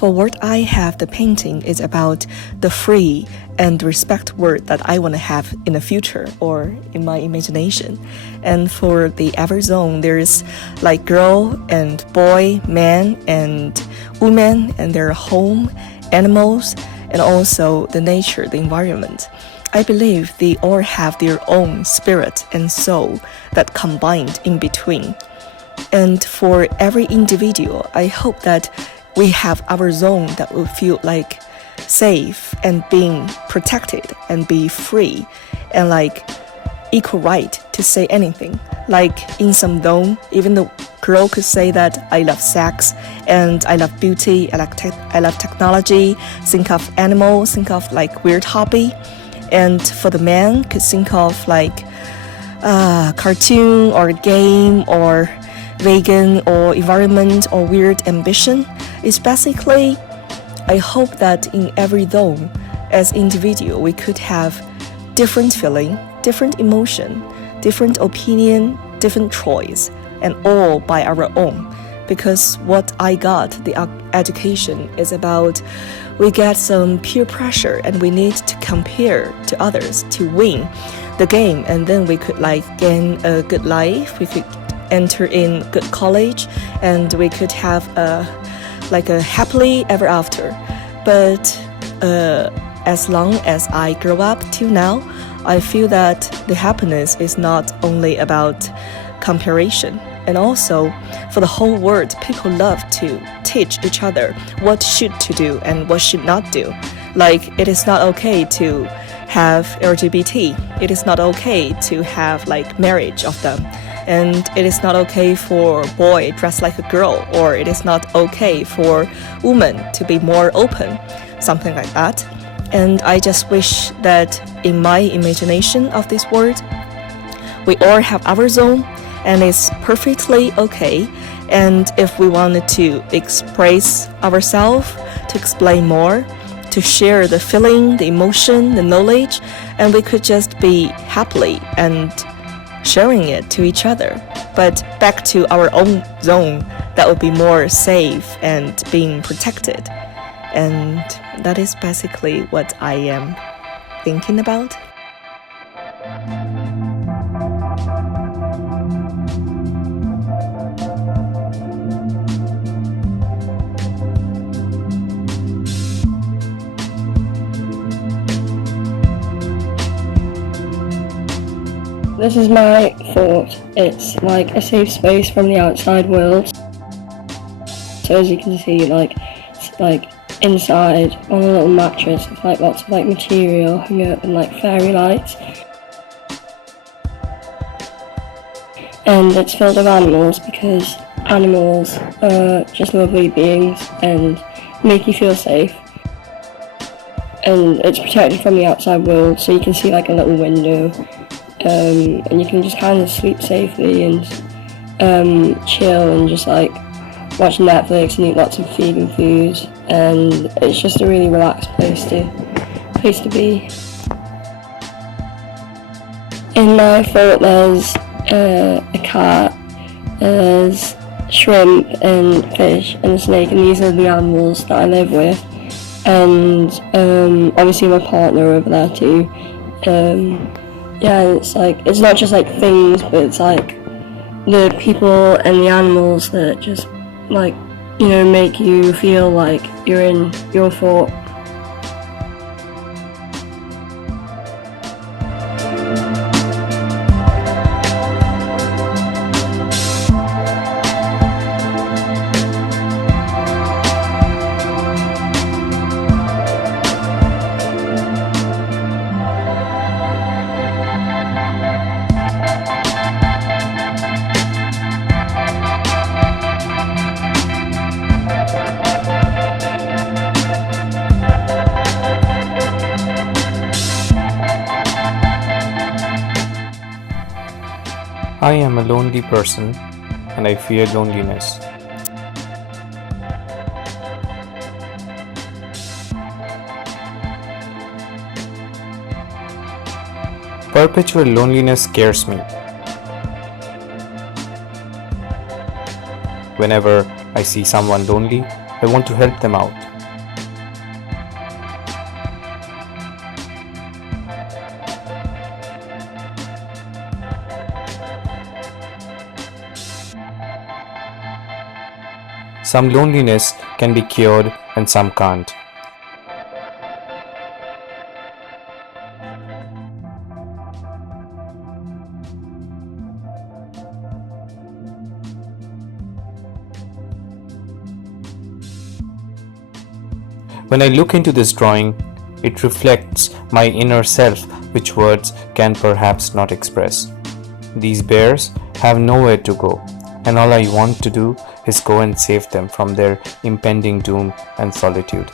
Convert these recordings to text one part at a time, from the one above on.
For what I have, the painting is about the free and respect word that I want to have in the future or in my imagination. And for the Everzone, there's like girl and boy, man and woman, and their home, animals, and also the nature, the environment. I believe they all have their own spirit and soul that combined in between. And for every individual, I hope that we have our zone that will feel like safe and being protected and be free and like equal right to say anything. Like in some zone, even the girl could say that I love sex and I love beauty, I love technology, think of animals, think of like weird hobby. And for the man could think of like cartoon or game or vegan or environment or weird ambition. It's basically, I hope that in every zone, as individual, we could have different feeling, different emotion, different opinion, different choice, and all by our own. Because what I got, the education, is about we get some peer pressure and we need to compare to others to win the game, and then we could like gain a good life, we could enter in good college, and we could have a happily ever after. But as long as I grow up till now, I feel that the happiness is not only about comparison, and also for the whole world, people love to teach each other what should to do and what should not do. Like it is not okay to have LGBT, it is not okay to have like marriage of them, and it is not okay for boy dressed like a girl, or it is not okay for women to be more open, something like that. And I just wish that in my imagination of this world, we all have our zone, and it's perfectly okay. And if we wanted to express ourselves, to explain more, to share the feeling, the emotion, the knowledge, and we could just be happily and sharing it to each other. But back to our own zone, that would be more safe and being protected. And that is basically what I am thinking about. This is my thought. It's like a safe space from the outside world. So as you can see, like inside on a little mattress with like lots of like material hung up and like fairy lights. And it's filled with animals because animals are just lovely beings and make you feel safe. And it's protected from the outside world, so you can see like a little window. And you can just kind of sleep safely and chill and just like watch Netflix and eat lots of vegan foods, and it's just a really relaxed place to be. In my thought there's a cat, there's shrimp and fish and a snake, and these are the animals that I live with, and obviously my partner over there too. Yeah, it's like, it's not just like things, but it's like the people and the animals that just like, you know, make you feel like you're in your thought. I am a lonely person and I fear loneliness. Perpetual loneliness scares me. Whenever I see someone lonely, I want to help them out. Some loneliness can be cured and some can't. When I look into this drawing, it reflects my inner self, which words can perhaps not express. These bears have nowhere to go, and all I want to do is go and save them from their impending doom and solitude.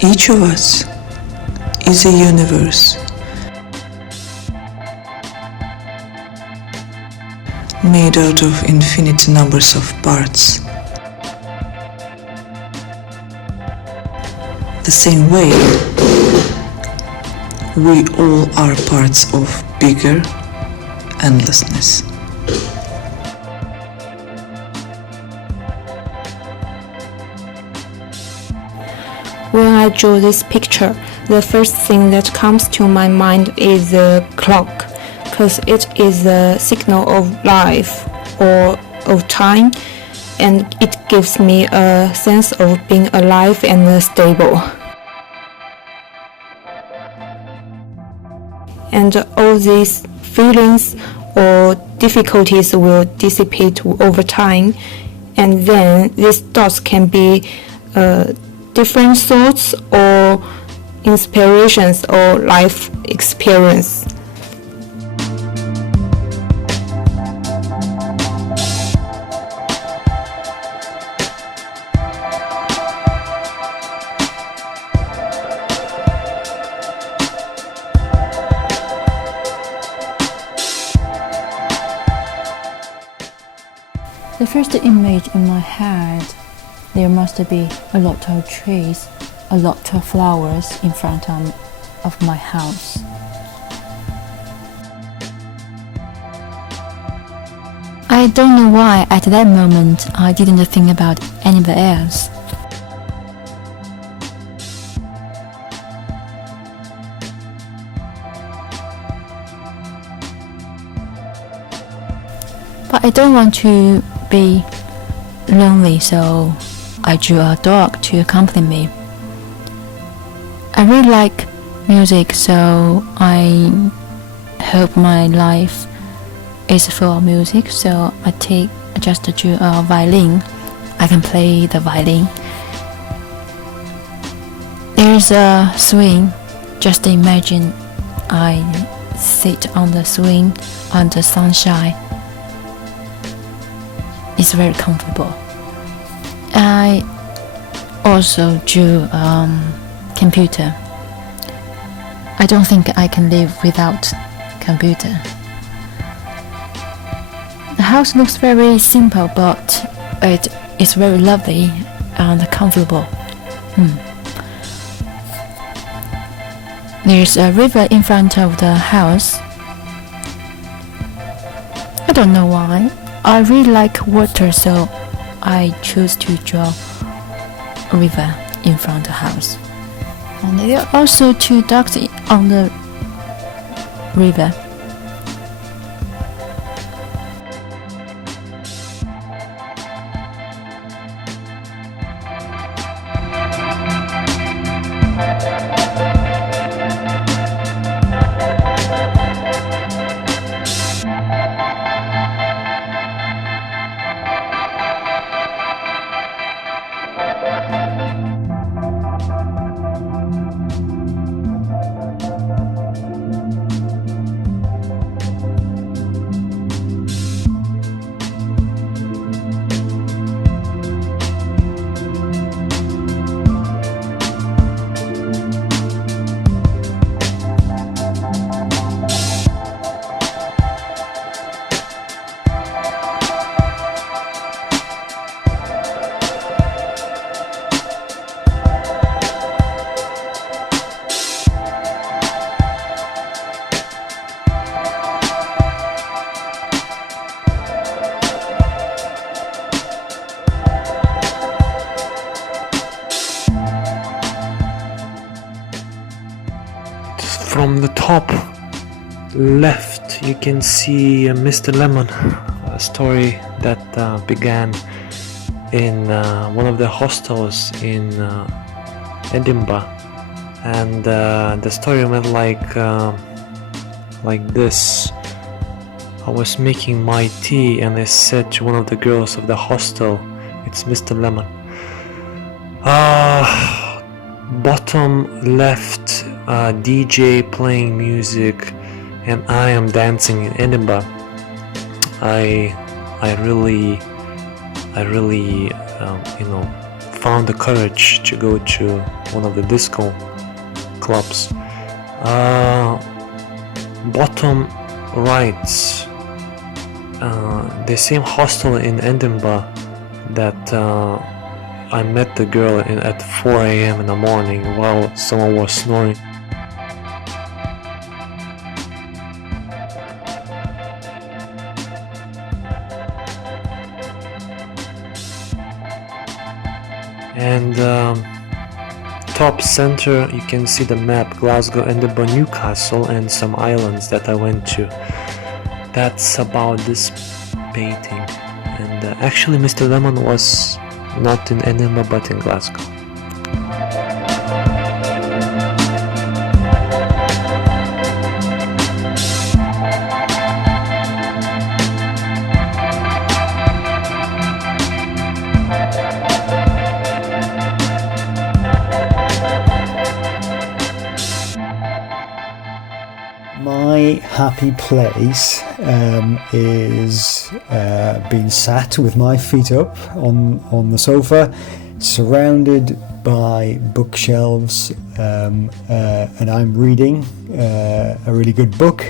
Each of us is a universe made out of infinite numbers of parts. The same way, we all are parts of bigger endlessness. When I draw this picture, the first thing that comes to my mind is the clock, because it is a signal of life or of time, and it gives me a sense of being alive and stable. And all these feelings or difficulties will dissipate over time, and then these thoughts can be different thoughts or inspirations or life experience. The first image in my head, there must be a lot of trees, a lot of flowers in front of my house. I don't know why at that moment I didn't think about anybody else. But I don't want to be lonely, so I drew a dog to accompany me. I really like music, so I hope my life is full of music, so I just drew a violin. I can play the violin. There's a swing. Just imagine I sit on the swing under sunshine. It's very comfortable. I also drew computer. I don't think I can live without computer. The house looks very simple, but it is very lovely and comfortable. There's a river in front of the house. I don't know why. I really like water, so I choose to draw a river in front of the house. And there are also 2 ducks on the river. From the top left you can see Mr. Lemon, a story that began in one of the hostels in Edinburgh, and the story went like this. I was making my tea and I said to one of the girls of the hostel, "It's Mr. Lemon." Bottom left, DJ playing music, and I am dancing in Edinburgh. I really found the courage to go to one of the disco clubs. Bottom right, the same hostel in Edinburgh that I met the girl at 4 a.m. in the morning while someone was snoring. And top center you can see the map, Glasgow, Edinburgh, Newcastle, and some islands that I went to. That's about this painting. And actually Mr. Lemon was not in Edinburgh but in Glasgow. My happy place is being sat with my feet up on the sofa, surrounded by bookshelves, and I'm reading a really good book.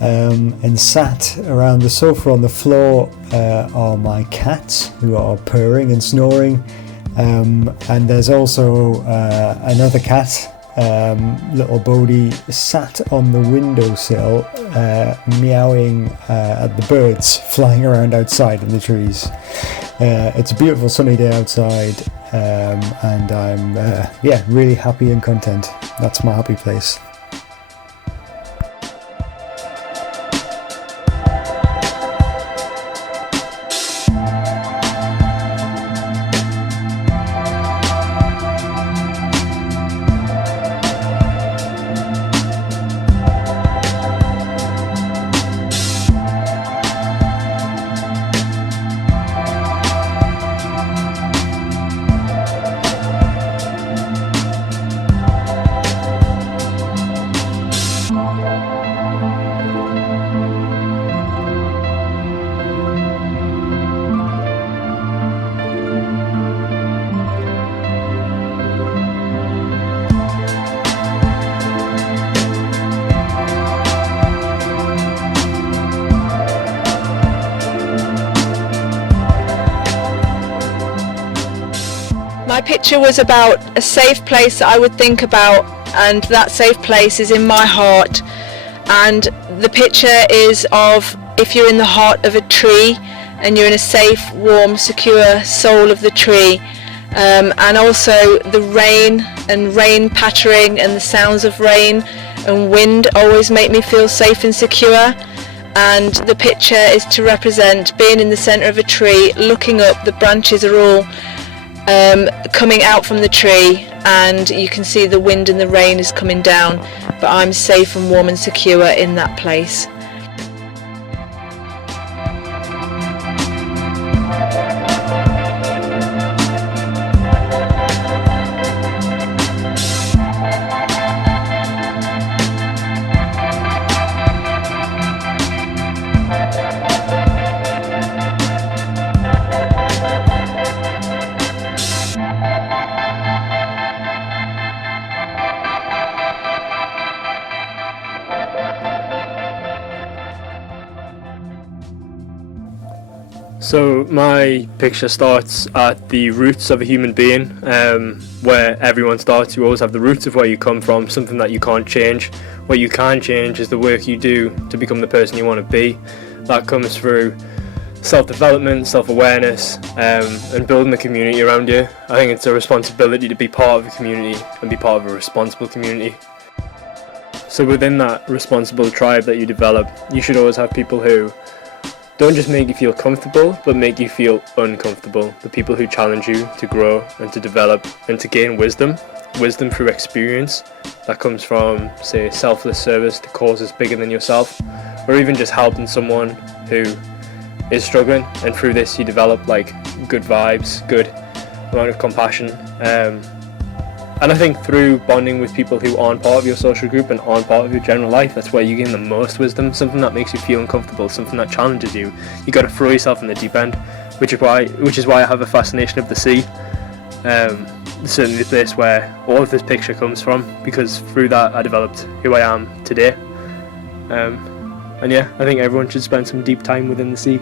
And sat around the sofa on the floor are my cats, who are purring and snoring, and there's also another cat, little Bodhi, sat on the windowsill meowing at the birds flying around outside in the trees. It's a beautiful sunny day outside, and I'm really happy and content. That's my happy place. My picture was about a safe place that I would think about, and that safe place is in my heart. And the picture is of if you're in the heart of a tree and you're in a safe, warm, secure soul of the tree. And also the rain and rain pattering and the sounds of rain and wind always make me feel safe and secure. And the picture is to represent being in the centre of a tree, looking up, the branches are all coming out from the tree, and you can see the wind and the rain is coming down, but I'm safe and warm and secure in that place. So my picture starts at the roots of a human being, where everyone starts. You always have the roots of where you come from, something that you can't change. What you can change is the work you do to become the person you want to be. That comes through self-development, self-awareness, and building the community around you. I think it's a responsibility to be part of a community and be part of a responsible community. So within that responsible tribe that you develop, you should always have people who don't just make you feel comfortable, but make you feel uncomfortable. The people who challenge you to grow and to develop and to gain wisdom through experience that comes from, say, selfless service to causes bigger than yourself, or even just helping someone who is struggling, and through this you develop like good vibes, good amount of compassion. And I think through bonding with people who aren't part of your social group and aren't part of your general life, that's where you gain the most wisdom, something that makes you feel uncomfortable, something that challenges you. You got to throw yourself in the deep end, which is why I have a fascination of the sea. Certainly the place where all of this picture comes from, because through that I developed who I am today. And yeah, I think everyone should spend some deep time within the sea.